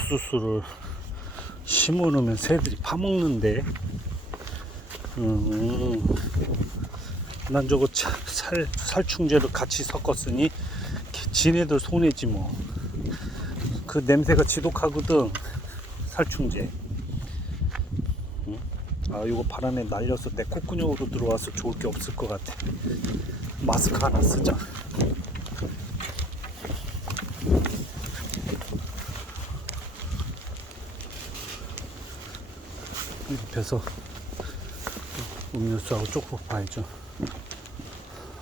옥수수를 심어 놓으면 새들이 파먹는데. 음, 난 저거 차- 살, 살충제를 같이 섞었으니 기- 지네들 손해지 뭐. 그 냄새가 지독하거든 살충제. 응? 아 이거 바람에 날려서 내 콧구녕으로 들어와서 좋을 게 없을 것 같아. 마스크 하나 쓰자 옆에서 음료수하고 쪽보 봐야죠.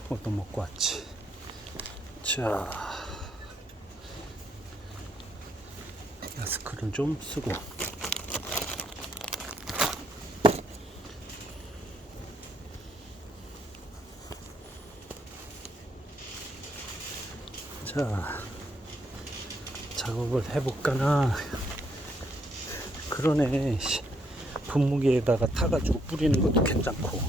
그것도 먹고 왔지. 자, 마스크를 좀 쓰고. 자, 작업을 해볼까나. 그러네. 씨. 분무기에다가 타가지고 뿌리는 것도 괜찮고.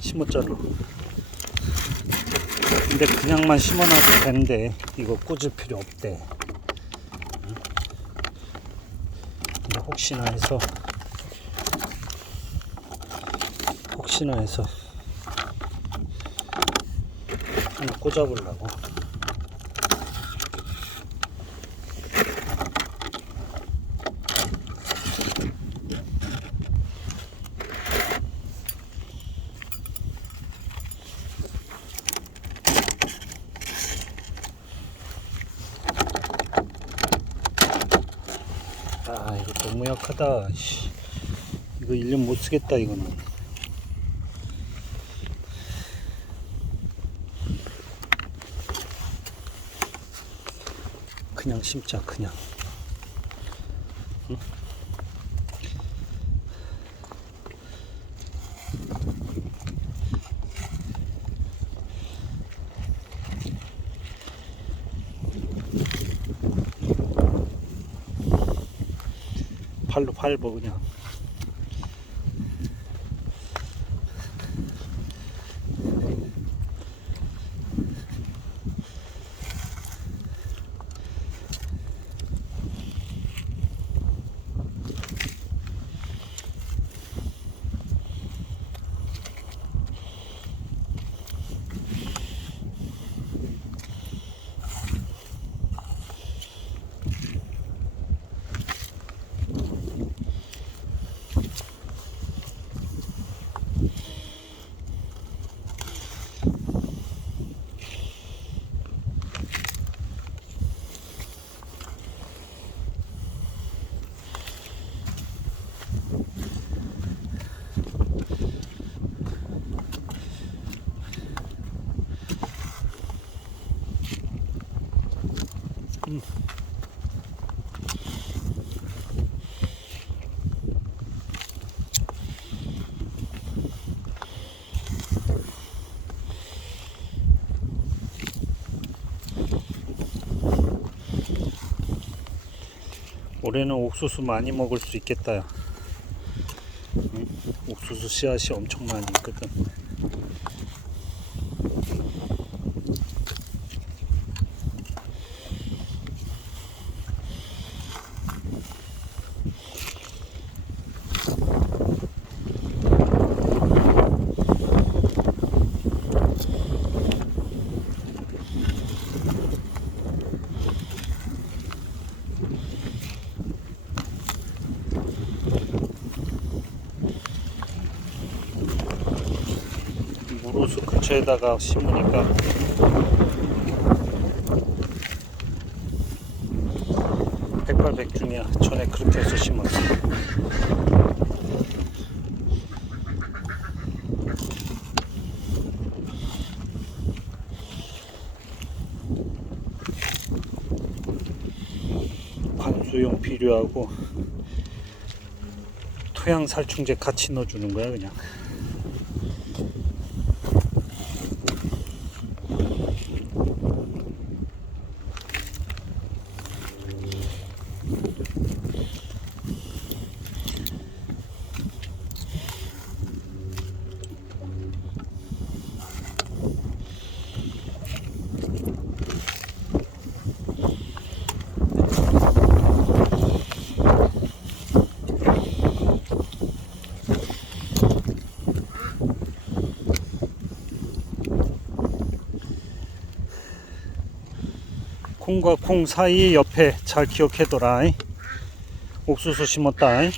심었자로. 근데 그냥만 심어놔도 되는데 이거 꽂을 필요 없대. 응? 근데 혹시나 해서 혹시나 해서 하나 꽂아보려고. 아, 이거 너무 약하다. 씨. 이거 1년 못 쓰겠다, 이거는. 그냥 심자 그냥 응? 팔로 팔보 그냥 올해는 옥수수 많이 먹을 수 있겠다. 야. 응? 옥수수 씨앗이 엄청 많이 있거든. 무로수 근처에다가 심으니까 백발백중이야. 전에 그렇게 해서 심었어. 관수용 필요하고 토양 살충제 같이 넣어주는 거야 그냥. 콩과 콩 사이 옆에 잘 기억해둬라. 잉? 옥수수 심었다. 잉?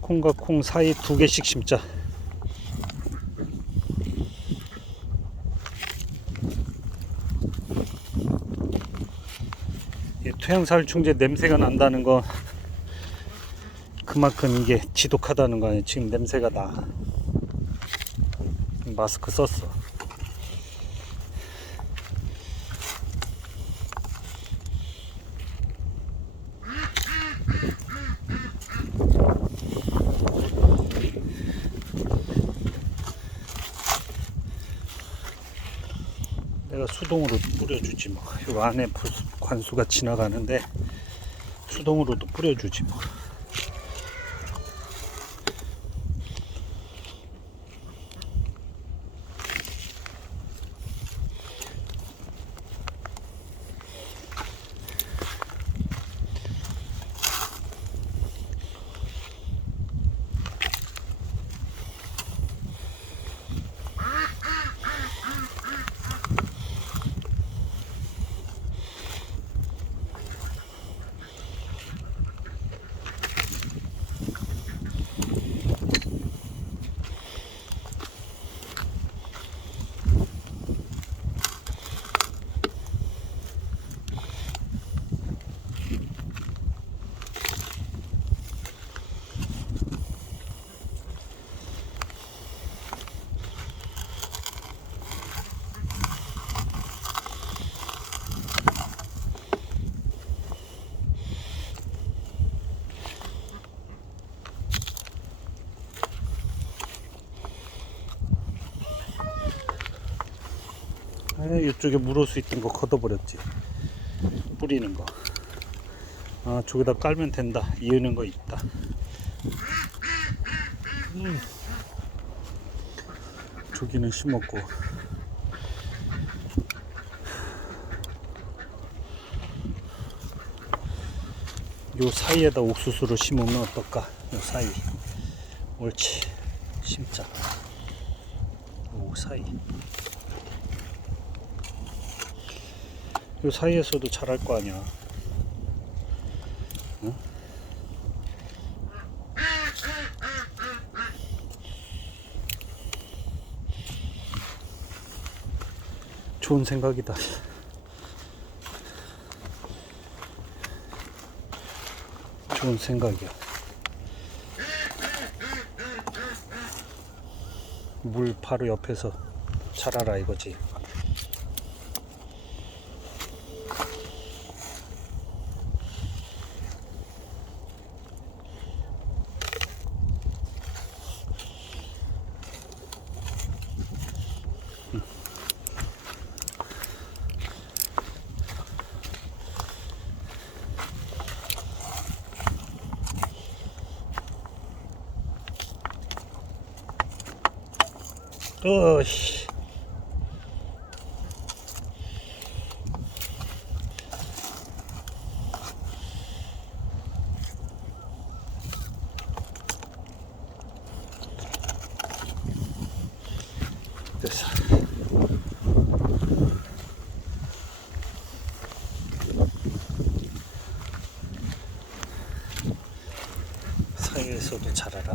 콩과 콩 사이 두 개씩 심자. 이 토양살충제 냄새가 난다는 거 그만큼 이게 지독하다는 거 아니에요. 지금 냄새가 나. 마스크 썼어. 내가 수동으로 뿌려주지 뭐. 요 안에 부- 관수가 지나가는데 수동으로도 뿌려주지 뭐. 아, 이쪽에 물올 수 있던 거 걷어버렸지. 뿌리는 거. 아, 저기다 깔면 된다. 이으는 거 있다. 음. 저기는 심었고. 요 사이에다 옥수수를 심으면 어떨까? 요 사이. 옳지. 심자. 요 사이. 요 사이에서도 잘할 거 아니야. 응? 좋은 생각이다. 좋은 생각이야. 물 바로 옆에서 자라라 이거지. 어씨. 됐어. 사이에서도 자라라.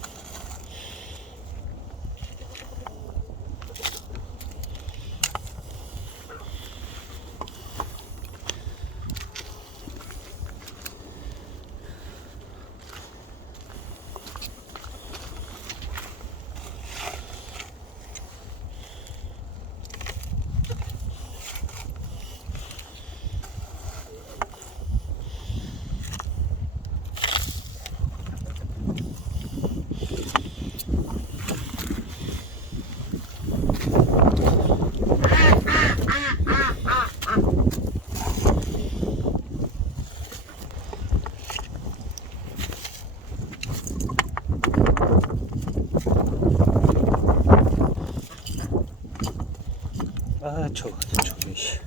지나쳐가지고 저기 씨.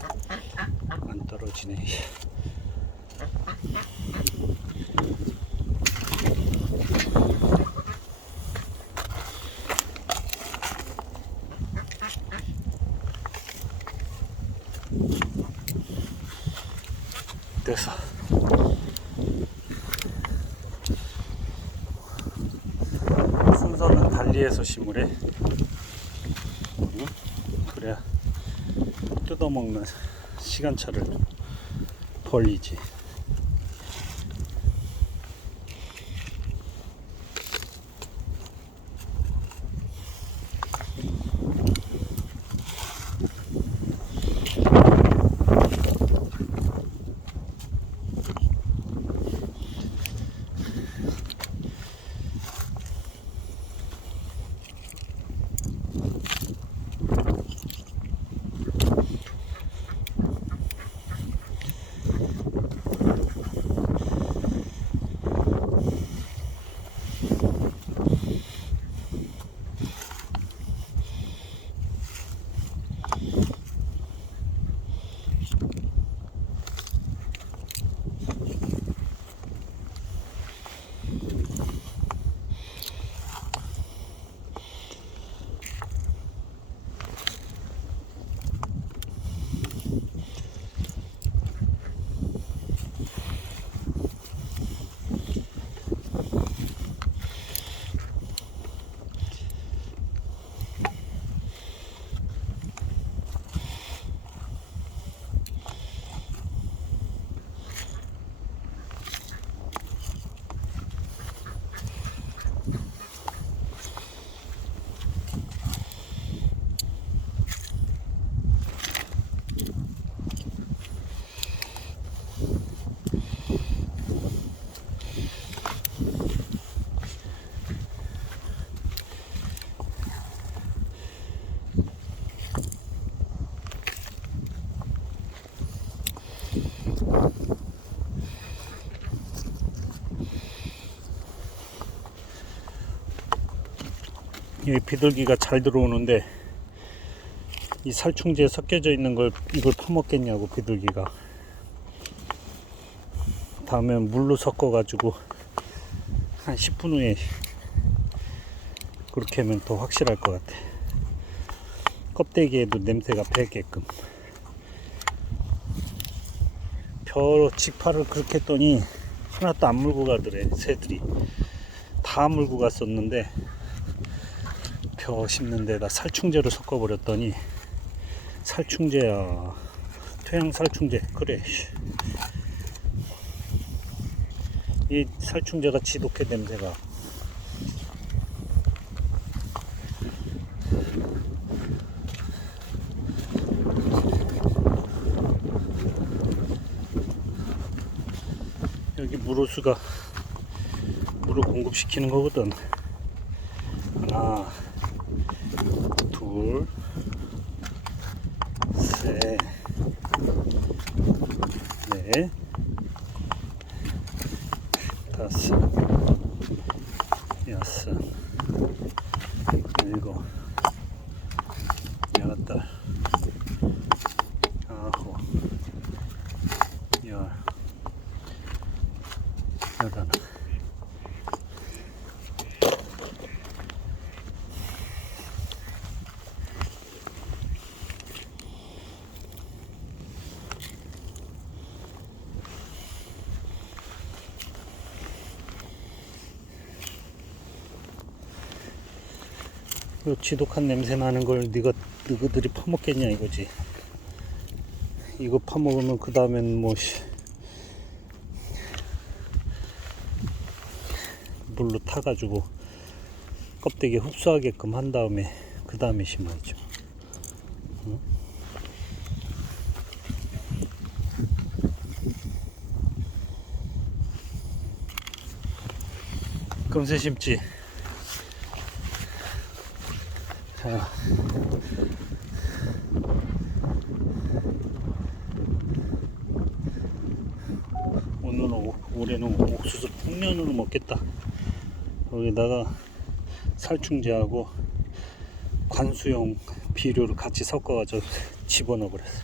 안 떨어지네. 씨. 됐어. 순서는 달리해서 심으래. 응? 그래야 뜯어먹는 시간차를 벌리지. 이 비둘기가 잘 들어오는데 이 살충제에 섞여져 있는 걸 이걸 파먹겠냐고 비둘기가. 다음에 물로 섞어 가지고 한 10분 후에 그렇게 하면 더 확실할 것 같아. 껍데기에도 냄새가 배게끔. 벼 직파를 그렇게 했더니 하나도 안 물고 가더래 새들이. 다 물고 갔었는데 벼 심는 데다 살충제를 섞어 버렸더니 살충제야. 토양 살충제. 그래. 씨. 이 살충제가 지독해 냄새가. 여기 물호수가 물을 공급시키는 거거든. 하나 둘, 셋, 넷, 다섯, 여섯, 일곱, 여덟, 아홉, 열, 열하나. 요 지독한 냄새 나는 걸 네가 너희들이 파먹겠냐 이거지. 이거 파먹으면 그 다음엔 뭐 씨, 물로 타가지고 껍데기 흡수하게끔 한 다음에 그 다음에 심어야죠. 응? 금세 심지. 자. 오늘은 오- 올해는 옥수수 풍년으로 먹겠다. 여기다가 살충제하고 관수용 비료를 같이 섞어가지고 집어넣어 버렸어.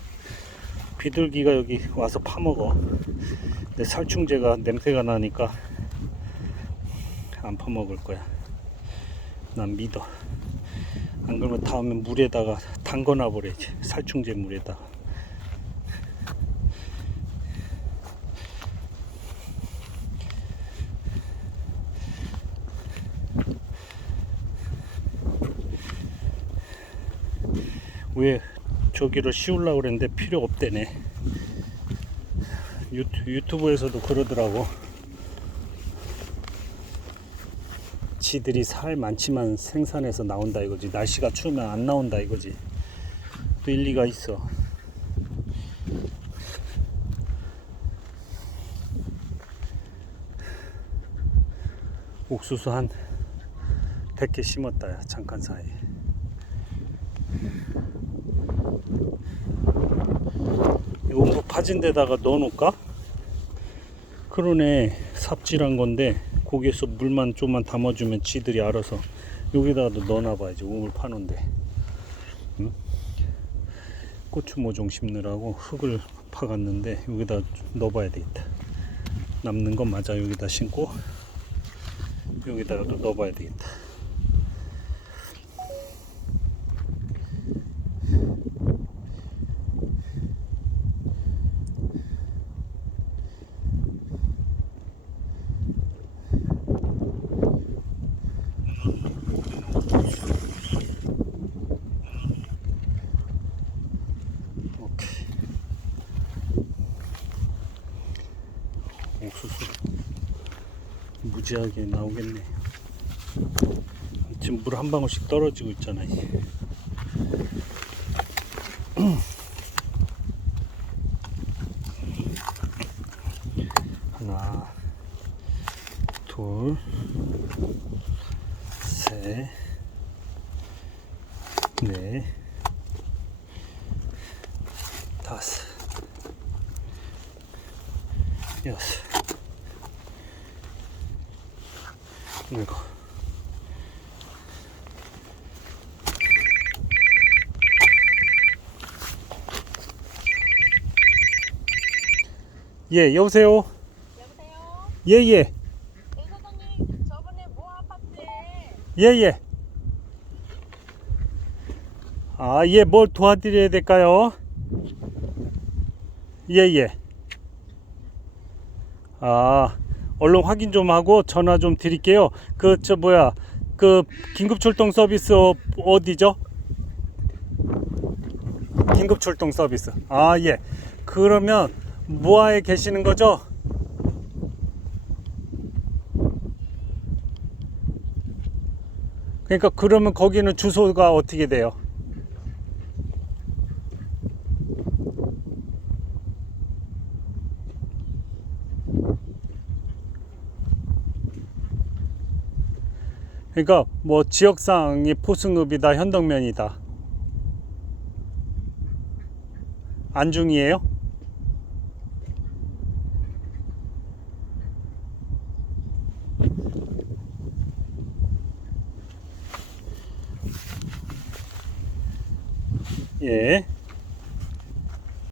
비둘기가 여기 와서 파먹어. 근데 살충제가 냄새가 나니까 안 파먹을 거야. 난 믿어. 안 그러면 다음에 물에다가 담궈놔 버려야지. 살충제 물에다가. 왜 저기를 씌우려고 그랬는데 필요 없대네. 유튜, 유튜브에서도 그러더라고. 지들이 살 많지만 생산해서 나온다 이거지. 날씨가 추우면 안 나온다 이거지. 또 일리가 있어. 옥수수 한 100개 심었다, 야, 잠깐 사이. 이거 뭐 파진 데다가 넣어 놓을까? 그러네 삽질한 건데 거기에서 물만 좀만 담아주면 지들이 알아서 여기다가도 넣어놔 봐야지 우물 파는데. 응? 고추 모종 심느라고 흙을 파갔는데 여기다 넣어봐야 되겠다. 남는 건 맞아. 여기다 심고 여기다가도 넣어봐야 되겠다 무지하게 나오겠네. 지금 물 한 방울씩 떨어지고 있잖아. 이게. 하나, 둘, 셋, 넷. 다섯, 여섯, 일곱. 예, 여보세요? 여보세요? 예, 예, 네 사장님 저번에 모 아파트에 예, 예. 아, 예, 뭘 도와드려야 될까요? 예, 예. 아, 얼른 확인 좀 하고 전화 좀 드릴게요. 그, 저, 뭐야, 그, 긴급출동 서비스 어- 어디죠? 긴급출동 서비스. 아, 예. 그러면, 무아에 계시는 거죠? 그러니까, 그러면 거기는 주소가 어떻게 돼요? 그러니까 뭐 지역상이 포승읍이다 현덕면이다 안중이에요? 예.